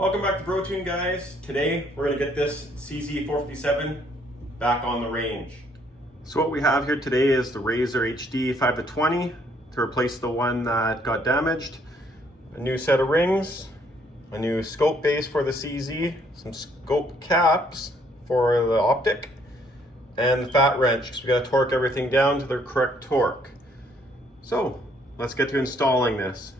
Welcome back to Brotuned, guys. Today we're going to get this CZ457 back on the range. So what we have here today is the Razor HD 5-20 to replace the one that got damaged. A new set of rings, a new scope base for the CZ, some scope caps for the optic, and the fat wrench because we got to torque everything down to the correct torque. So let's get to installing this.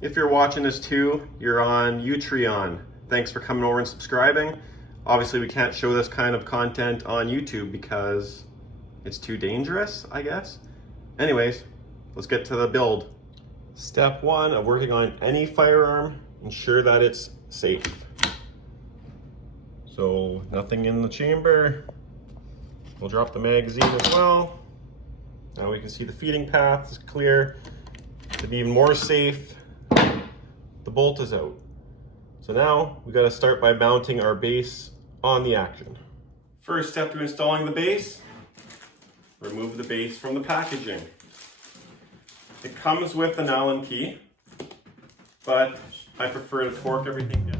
If you're watching this too, you're on Utreon. Thanks for coming over and subscribing. Obviously we can't show this kind of content on YouTube because it's too dangerous, I guess. Anyways, let's get to the build. Step one of working on any firearm, ensure that it's safe. So nothing in the chamber. We'll drop the magazine as well. Now we can see the feeding path is clear. To be even more safe, the bolt is out. So now we got to start by mounting our base on the action. First step to installing the base, remove the base from the packaging. It comes with an Allen key, but I prefer to torque everything down.